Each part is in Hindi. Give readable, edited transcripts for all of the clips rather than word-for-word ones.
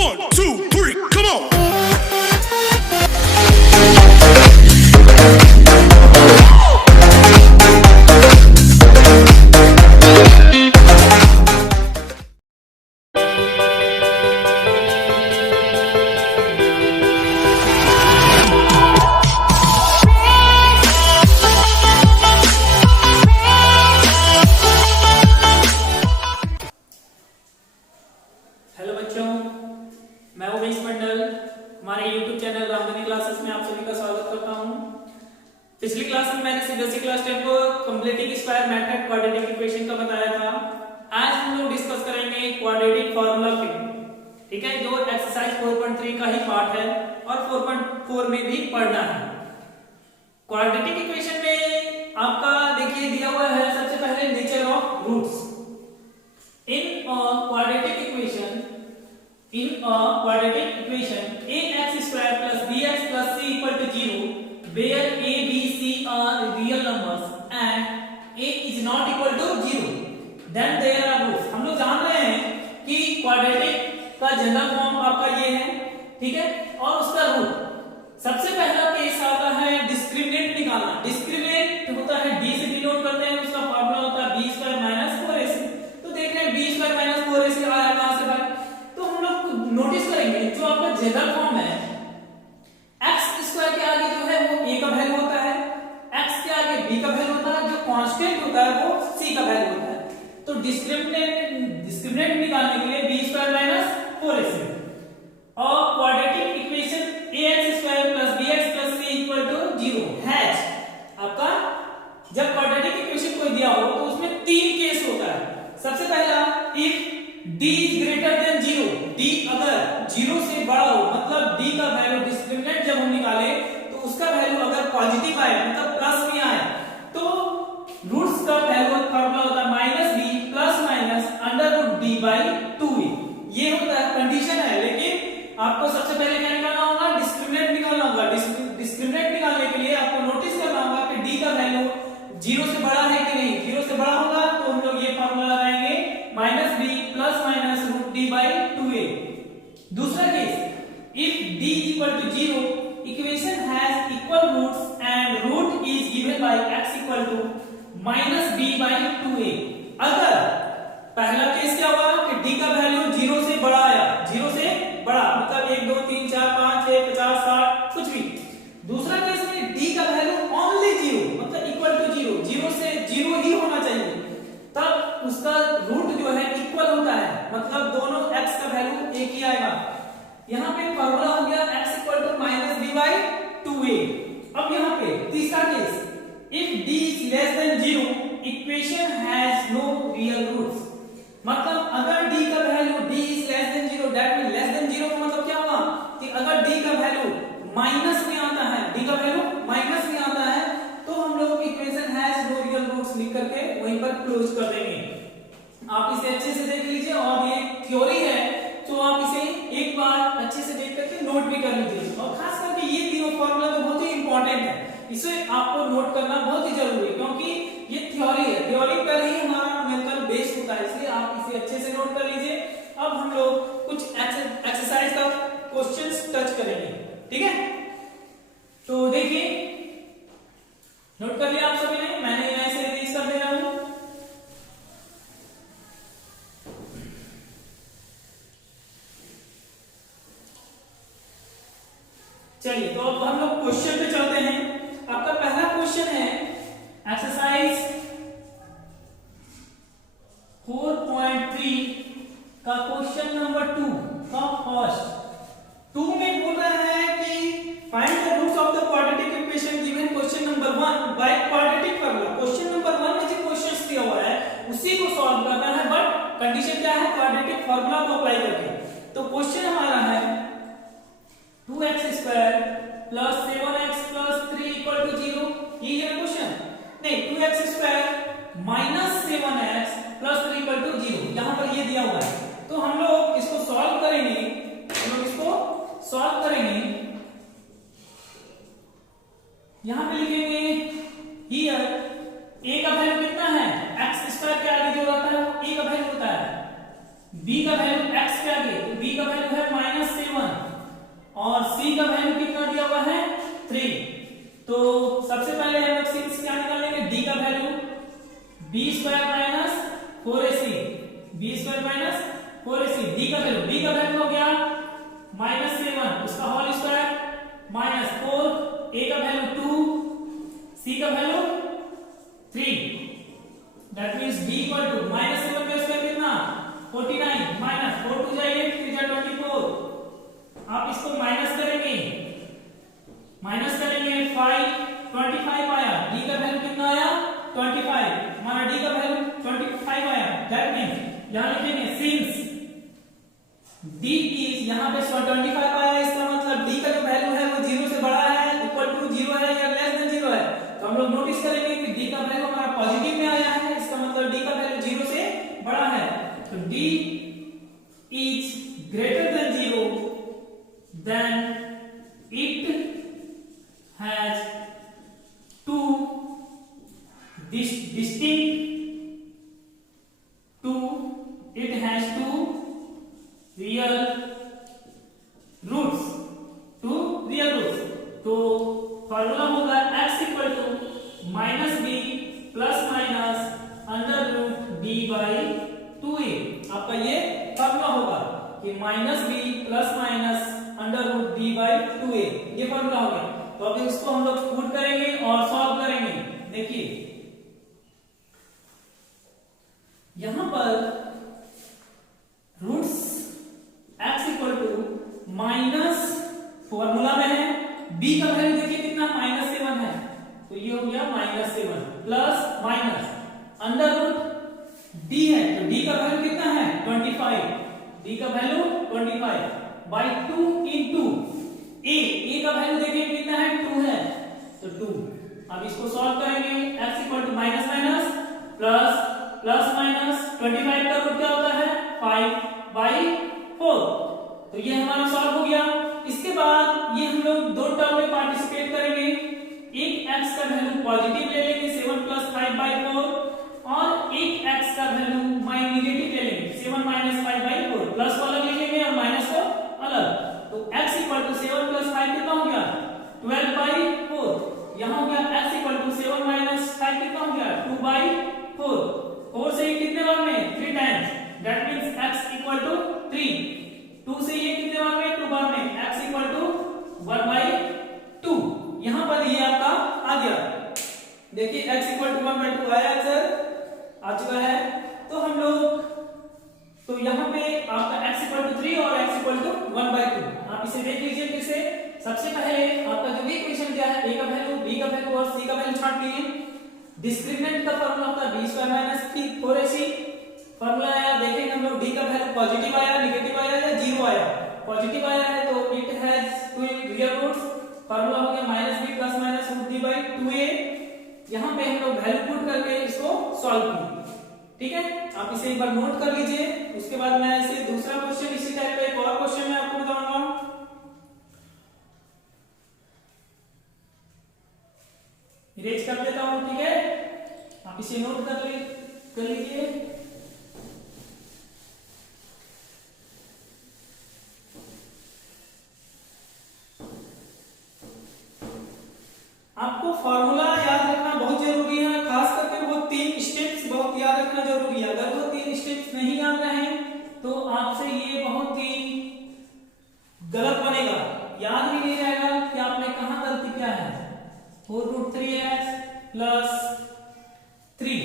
1, 2, 3, come on! हेलो बच्चों, मैं उमेश मंडल हमारे YouTube चैनल रामधनी क्लासेस में आप सभी का स्वागत करता हूं। पिछली क्लास में मैंने सीबीएसई क्लास 10 को completing square method quadratic equation का बताया था। आज हम लोग डिस्कस करेंगे क्वाड्रेटिक फार्मूला के, ठीक है, जो एक्सरसाइज 4.3 का ही पार्ट है और 4.4 में भी पढ़ना है। क्वाड्रेटिक इक्वेशन में आपका देखिए दिया हुआ है सबसे पहले nature of roots. In a quadratic equation, ax square plus bx plus c equal to 0, where a, b, c are real numbers and a is not equal to 0, then there are roots. हम लोग जान रहे हैं कि क्वाड्रेटिक का जनरल फॉर्म आपका ये है, ठीक है, और उसका रूट सबसे पहला केस आता है डिस्क्रिमिनेंट निकालना। डिस्क्रिमिनेंट होता है d से डिनोट करते हैं, उसका फॉर्मूला होता है b स्क्वायर माइनस 4ac। देख रहे हैं b स्क्वायर माइनस 4ac आया कहां से भाई? तो हम लोग नोटिस करेंगे जो आपका जनरल फॉर्म है, x स्क्वायर के आगे जो है वो a का वैल्यू होता है, x के आगे b का वैल्यू होता है, जो कांस्टेंट होता है वो c का वैल्यू होता है। तो डिस्क्रिमिनेंट निकालने के लिए b स्क्वायर माइनस 4ac और quadratic equation ax square plus bx plus c equal to 0 has आपका जब क्वाड्रेटिक इक्वेशन कोई दिया हो तो उसमें तीन केस होता है। सबसे पहला, इफ d इज ग्रेटर देन 0, d अगर 0 से बड़ा हो, मतलब d का वैल्यू डिस्क्रिमिनेंट जब हम निकाले तो उसका वैल्यू अगर पॉजिटिव आए, मतलब प्लस में आए, तो रूट्स का वैल्यू फॉर्मूला होता है minus b plus minus under root d by 2a। ये होता है, कंडीशन है, लेकिन आपको सबसे पहले क्या निकालना होगा? डिस्क्रिमिनेंट निकालना होगा। डिस्क्रिमिनेंट निकालने के लिए आपको नोटिस करना होगा कि d का वैल्यू 0 से बड़ा है कि नहीं। 0 से बड़ा होगा तो हम लोग ये फार्मूला लगाएंगे minus b plus minus root d by 2a। दूसरा case, if d is equal to 0, equation has equal roots and root is given by x equal to minus b by 2a। अगर पहला केस क्या हुआ कि d का वैल्यू 0 से बड़ा आया, 0 से बड़ा मतलब 1 2 3 4 5 6 50 60 कुछ भी। दूसरा केस में d का वैल्यू ओनली 0, मतलब इक्वल टू 0, 0 से 0 ही होना चाहिए, तब उसका रूट जो है इक्वल होता है, मतलब दोनों x का वैल्यू एक ही आएगा। यहाँ पे फॉर्मूला हो गया x equal to minus b by 2a। अब यहाँ पे तीसरा case, if d is less than 0, equation has no real roots. मतलब अगर d का value d is less than 0, that means less than 0 का मतलब क्या हुआ कि अगर d का वैल्यू माइनस में आता है, d का वैल्यू माइनस में आता है, तो हम लोग equation has no real roots लिख करके वहीं पर क्लोज कर देंगे। आप इसे अच्छे से देख लीजिए और ये थ्योरी है तो आप इसे एक बार अच्छे से देख करके नोट भी कर लीजिए। और खास करके ये तीनों फार्मूला तो बहुत ही इंपॉर्टेंट है, इसे आपको नोट करना बहुत ही जरूरी है, क्योंकि ये थ्योरी है, थ्योरी पर ही हमारा न्यूमेरिकल बेस होता है, इसलिए आप इसे अच्छे से नोट कर लीजिए। अब हम लोग कुछ एक्सरसाइज का क्वेश्चंस टच करेंगे, ठीक है। तो देखिए, नोट कर लिया आप सभी ने, मैंने ऐसे रिलीज कर दे रहा हूं। चलिए, तो अब हम लोग क्वेश्चन पे चलते हैं। आपका पहला क्वेश्चन है एक्सरसाइज 4.3 का क्वेश्चन नंबर 2 का फर्स्ट। 2 में बोल रहा है कि find the roots of the quadratic equation given question number 1 by quadratic formula. Question number 1 में जो क्वेश्चंस दिया हुआ है उसी को सॉल्व करना है, बट कंडीशन क्या है? क्वाड्रेटिक फार्मूला को अप्लाई करके। तो क्वेश्चन हमारा है 2x square plus 7x plus 3 equal to 0। ये है क्वेश्चन, नहीं 2x square minus 7x plus 3 equal to 0, यहां पर ये दिया हुआ है। तो हम लोग इसको सॉल्व करेंगे, यहां पे लिखेंगे हियर a का वैल्यू कितना है? x स्क्वायर के आगे जो रहता है वो a का वैल्यू होता है, b का वैल्यू x के आगे -7 उसका होल स्क्वायर -4, a का वैल्यू 2, c का value 3, that means d equal to -7 का स्क्वायर कितना 49 माइनस 4 टू जाइए 3 जा 24, आप इसको माइनस करेंगे 5 25 आया, d का वैल्यू कितना आया 25, हमारा d का वैल्यू 25 आया, दैट मींस यहां लिखेंगे सिंस d इज यहां पे 25 आया, इसका मतलब d का जो वैल्यू है वो 0 से बड़ा है, इक्वल टू 0 है या लेस देन 0 है, तो हम लोग नोटिस करेंगे कि d का वैल्यू हमारा पॉजिटिव में आया है, इसका मतलब d का वैल्यू 0 से बड़ा है, तो d इज greater than 0 then it has two real roots, तो फॉर्मूला होगा x equal to minus b plus minus under root d by 2a, आपका ये फॉर्मूला होगा कि minus b plus minus under root d by 2a, ये फॉर्मूला हो गया। तो अभी उसको हम लोग पुट करेंगे और सॉल्व करेंगे। देखिए यहां पर roots x equal to minus formula में है, b का वैल्यू देखिए कितना -7 है, तो ये हो गया -7 plus minus under root d है, तो d का वैल्यू कितना है 25, d का वैल्यू 25 बाई 2 इंटू a का वैल्यू देखिए कितना है 2 है, तो 2। अब इसको सॉल्व करेंगे, x equal to minus minus plus plus minus 25 का रूट क्या होता है 5 बाई 4, तो ये हमारा सॉल्व हो गया। इसके बाद ये हम लोग दो टर्म में पार्टिसिपेट करेंगे, एक x का वैल्यू पॉजिटिव ले लेंगे 7 प्लस 5 बाई 4 और एक x का वैल्यू नेगेटिव ले लेंगे 7 माइनस 5 बाई 4, प्लस को अलग लिखेंगे और माइनस को अलग, तो x इक्वल टू 7 प्लस 5 कितना हो गया 12 बाई 4, यहां हो गया x इक्वल टू 7 माइनस 5 कितना हो गया 2 बाई 4 से ये कितने बार में 3 times, that means x equal to 3, 2 से ये कितने बार में 2 बार में, x इक्वल टू 1 बाई 2, यहां पर ये आपका आ गया। देखिए x इक्वल टू 1 बाई 2 आया आंसर आ चुका है। तो हम लोग तो यहां पे आपका x इक्वल टू 3 और x इक्वल टू 1 बाई 2, आप इसे देख लीजिए फिर से। सबसे पहले आपका जो भी इक्वेशन दिया है a का वैल्यू b का वैल्यू और c का वैल्यू छांट लीजिए। डिस्क्रिमिनेंट का फार्मूला होता है b square minus 4ac, formula आया देखेंगे हम लोग d का वैल्यू पॉजिटिव आया नेगेटिव आया या जीरो आया, पॉजिटिव आया है तो it has two real roots, formula हो गया minus b plus minus root d by 2a, यहां पे हम लोग वैल्यू पुट करके इसको सॉल्व किए। ठीक है, आप इसे एक बार नोट कर लीजिए, उसके बाद मैं इसे दूसरा क्वेश्चन इसी टाइप का एक और क्वेश्चन मैं आपको बताऊंगा। इरेज कर देता हूं, ठीक है, आप इसे नोट कर लीजिए। आपको फॉर्मूला याद रखना बहुत जरूरी है, खास करके वो 3 स्टेप्स बहुत याद रखना जरूरी है। अगर वो 3 स्टेप्स नहीं याद रहे तो आपसे ये बहुत ही गलत बनेगा, याद भी नहीं रहेगा कि आपने कहां गलती किया है। 4√3x plus 3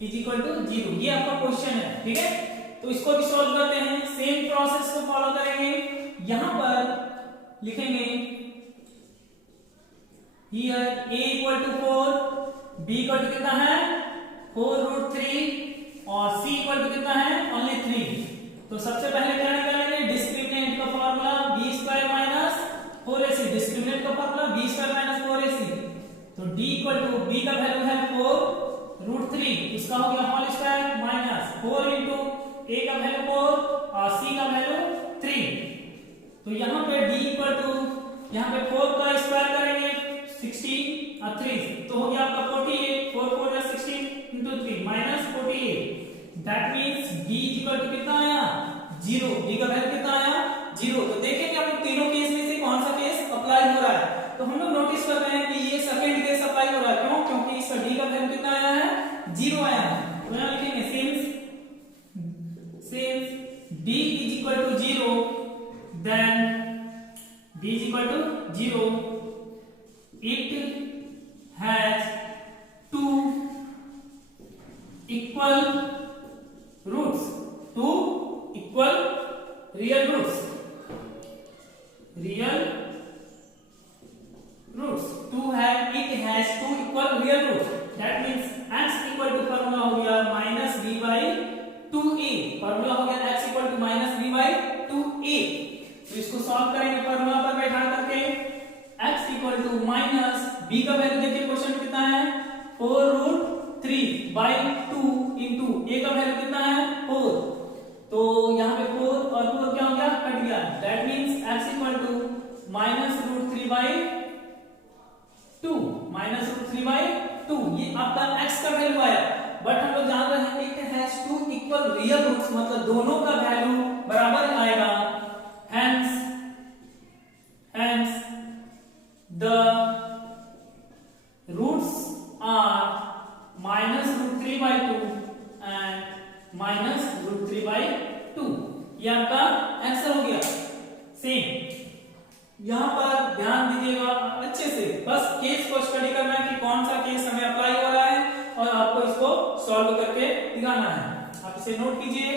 is equal to 0, ये आपका क्वेश्चन है। ठीक है, तो इसको भी सॉल्व करते हैं, सेम प्रोसेस को फॉलो करेंगे। यहां पर लिखेंगे here a equal to 4, b equal to कितना है 4√3 और c equal to कितना है only 3। तो सबसे पहले क्या निकालेंगे, डिस्क्रिमिनेंट का formula b square minus 4ac, discriminant का formula b square minus 4ac, तो d इक्वल टू b का वैल्यू है 4√3, इसका हो गया whole square minus 4 into a का वैल्यू 4 और c का वैल्यू 3, तो यहां पे d इक्वल टू यहां पे 4 का स्क्वायर करेंगे 16 और 3, तो हो गया आपका 48, 4 4 या 16 into 3 minus 48, that means d equal to कितना आया 0, d का वैल्यू कितना आया 0। तो देखेंगे हम लोग तीनों केस में से कौन सा केस अप्लाई हो रहा है, तो हम लोग नोटिस कर रहे हैं कि ये सेकंड केस अप्लाई हो रहा है। क्यों? क्योंकि इसका d का वैल्यू कितना आया है 0 आया है। तो यहां लिखेंगे since d is equal to 0 then b is equal to 0. It has two equal roots, two equal real roots. It has two equal real roots. That means x equal to formula हो गया minus b by 2a. Formula हो गया x equal to minus b by 2a. तो इसको सॉल्व करेंगे फॉर्मूला पर बैठा करके. x equal to minus b का वैल्यू देखिए क्वेश्चन में कितना है 4√3 by 2 into a का वैल्यू कितना है 4. तो यहाँ पे 4 और 4 क्या हो गया कट गया. That means x equal to -√3 by 2 -√3 by 2. ये आपका x का वैल्यू आया. बट हम लोग जान रहे हैं it has two equal real roots, मतलब दोनों का वैल्यू बराबर आएगा. Hence the roots are -√3 by 2 and -√3 by 2. ये आपका आंसर हो गया. सेम यहां पर ध्यान दीजिएगा अच्छे से, बस केस को स्टडी करना है कि कौन सा केस हमें अप्लाई हो रहा है और आपको इसको सॉल्व करके दिखाना है. आप इसे नोट कीजिए.